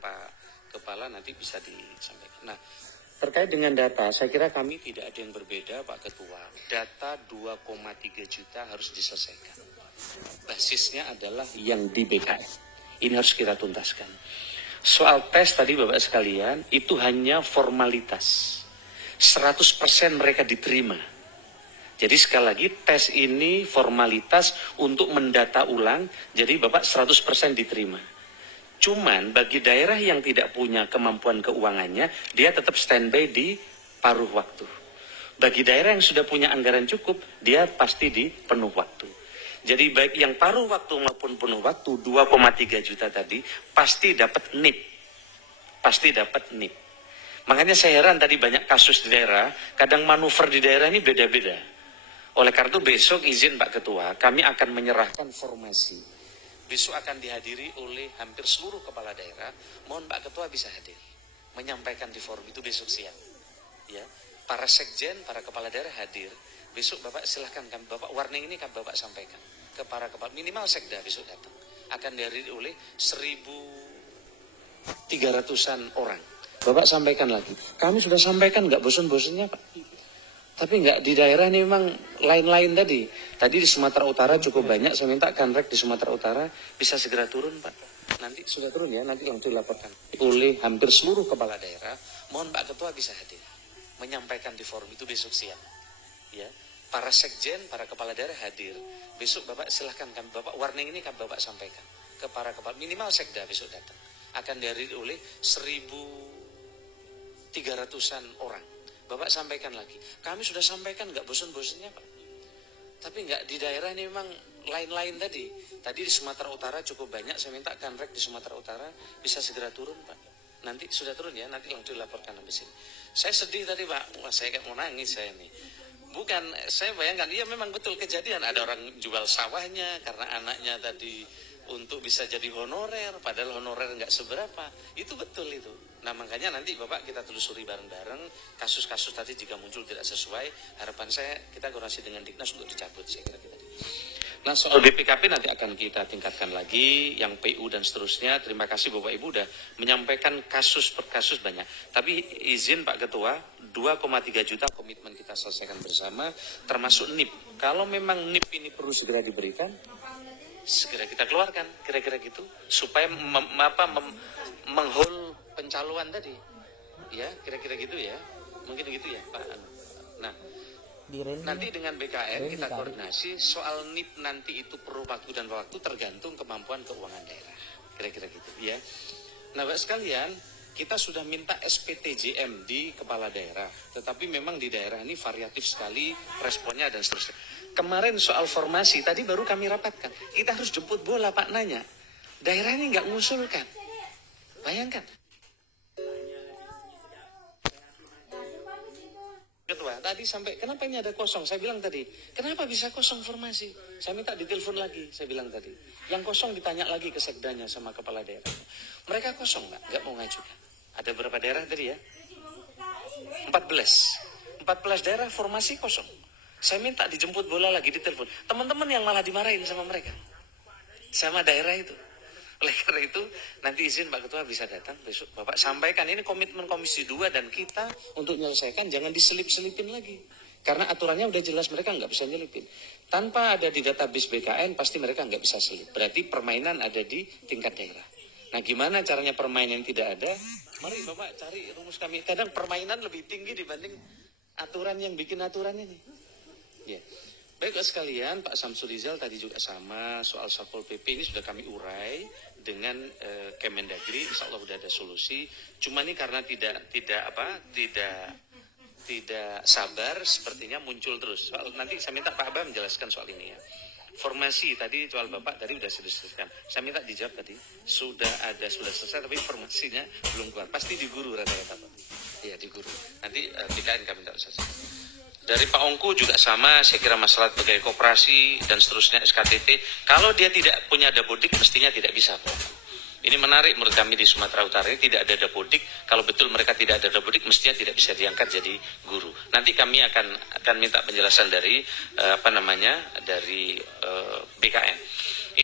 Pak Kepala nanti bisa disampaikan. Nah, terkait dengan data, saya kira kami tidak ada yang berbeda Pak Ketua. Data 2,3 juta harus diselesaikan. Basisnya adalah yang di BKN. Ini harus kita tuntaskan. Soal tes tadi Bapak sekalian, itu hanya formalitas. 100% mereka diterima. Jadi sekali lagi tes ini formalitas untuk mendata ulang, jadi Bapak 100% diterima. Cuman bagi daerah yang tidak punya kemampuan keuangannya, dia tetap standby di paruh waktu. Bagi daerah yang sudah punya anggaran cukup, dia pasti di penuh waktu. Jadi baik yang paruh waktu maupun penuh waktu, 2,3 juta tadi, pasti dapat NIP. Pasti dapat NIP. Makanya saya heran tadi banyak kasus di daerah, kadang manuver di daerah ini beda-beda. Oleh karena itu besok izin Pak Ketua, kami akan menyerahkan formasi. Besok akan dihadiri oleh hampir seluruh kepala daerah. Mohon Pak Ketua bisa hadir, menyampaikan di forum itu besok siang. Ya, para sekjen, para kepala daerah hadir. Besok Bapak silahkan kami, Bapak warning ini kami Bapak sampaikan ke para kepala, minimal sekda besok datang. Akan dihadiri oleh 1.300-an orang. Bapak sampaikan lagi. Kami sudah sampaikan nggak bosan-bosannya Pak. Tapi nggak di daerah ini memang lain-lain tadi. Tadi di Sumatera Utara cukup banyak. Saya minta Kanrek di Sumatera Utara bisa segera turun Pak. Nanti sudah turun ya, nanti langsung dilaporkan oleh hampir seluruh kepala daerah. Mohon Pak Ketua bisa hadir, menyampaikan di forum itu besok siang. Ya, para sekjen, para kepala daerah hadir. Besok Bapak silahkan kami, Bapak warning ini kami Bapak sampaikan ke para kepala, minimal sekda besok datang. Akan dihadiri oleh 1.300-an orang. Bapak sampaikan lagi. Kami sudah sampaikan nggak bosan-bosannya Pak. Tapi nggak di daerah ini memang lain-lain tadi. Tadi di Sumatera Utara cukup banyak. Saya minta Kanrek di Sumatera Utara bisa segera turun Pak. Nanti sudah turun ya, nanti langsung dilaporkan habis ini. Saya sedih tadi Pak. Wah, saya kayak mau nangis saya nih. Bukan, saya bayangkan, iya memang betul kejadian. Ada orang jual sawahnya karena anaknya tadi untuk bisa jadi honorer, padahal honorer nggak seberapa. Itu betul itu. Nah makanya nanti Bapak kita telusuri bareng-bareng kasus-kasus tadi jika muncul tidak sesuai. Harapan saya kita koordinasi dengan Dignas untuk dicabut, saya kira kita. Nah soal BPKP nanti akan kita tingkatkan lagi, yang PU dan seterusnya. Terima kasih Bapak Ibu sudah menyampaikan kasus per kasus banyak. Tapi izin Pak Ketua, 2,3 juta komitmen kita selesaikan bersama, termasuk NIP. Kalau memang NIP ini perlu segera diberikan, segera kita keluarkan, kira-kira gitu, supaya menghol pencalonan tadi, ya kira-kira gitu ya, mungkin gitu ya Pak. Nah, nanti dengan BKN kita koordinasi soal NIP nanti itu perlu waktu dan waktu tergantung kemampuan keuangan daerah, kira-kira gitu ya. Nah Bapak sekalian, kita sudah minta SPTJM di kepala daerah, tetapi memang di daerah ini variatif sekali responnya dan seterusnya. Kemarin soal formasi, tadi baru kami rapatkan. Kita harus jemput bola Pak nanya. Daerah ini nggak mengusulkan. Bayangkan. Ketua, tadi sampai, kenapa ini ada kosong? Saya bilang tadi, kenapa bisa kosong formasi? Saya minta ditelepon lagi, saya bilang tadi. Yang kosong ditanya lagi ke sekdanya sama kepala daerah. Mereka kosong nggak mau ngajukan. Ada berapa daerah tadi ya? 14 daerah formasi kosong. Saya minta dijemput bola lagi, ditelepon. Teman-teman yang malah dimarahin sama mereka, sama daerah itu. Oleh karena itu, nanti izin Pak Ketua bisa datang besok. Bapak sampaikan ini komitmen Komisi 2 dan kita untuk menyelesaikan, jangan diselip-selipin lagi. Karena aturannya udah jelas, mereka nggak bisa nyelipin. Tanpa ada di database BKN, pasti mereka nggak bisa selip. Berarti permainan ada di tingkat daerah. Nah gimana caranya permainan tidak ada? Mari Bapak cari rumus kami. Kadang permainan lebih tinggi dibanding aturan yang bikin aturan ini. Ya. Baik sekalian, Pak Samsul Rizal tadi juga sama soal Satpol PP ini sudah kami urai dengan Kemendagri, insya Allah sudah ada solusi. Cuma ini karena tidak sabar, sepertinya muncul terus. Nanti saya minta Pak Abah menjelaskan soal ini ya. Formasi tadi soal Bapak tadi sudah selesai. Saya minta dijawab tadi sudah selesai, tapi informasinya belum keluar. Pasti di guru rata-rata Pak. Iya di guru. Nanti BKN kami minta selesai. Dari Pak Ongku juga sama, saya kira masalah pegawai koperasi dan seterusnya SKTT. Kalau dia tidak punya dapodik, mestinya tidak bisa. Ini menarik menurut kami di Sumatera Utara ini tidak ada dapodik. Kalau betul mereka tidak ada dapodik, mestinya tidak bisa diangkat jadi guru. Nanti kami akan minta penjelasan dari dari BKN.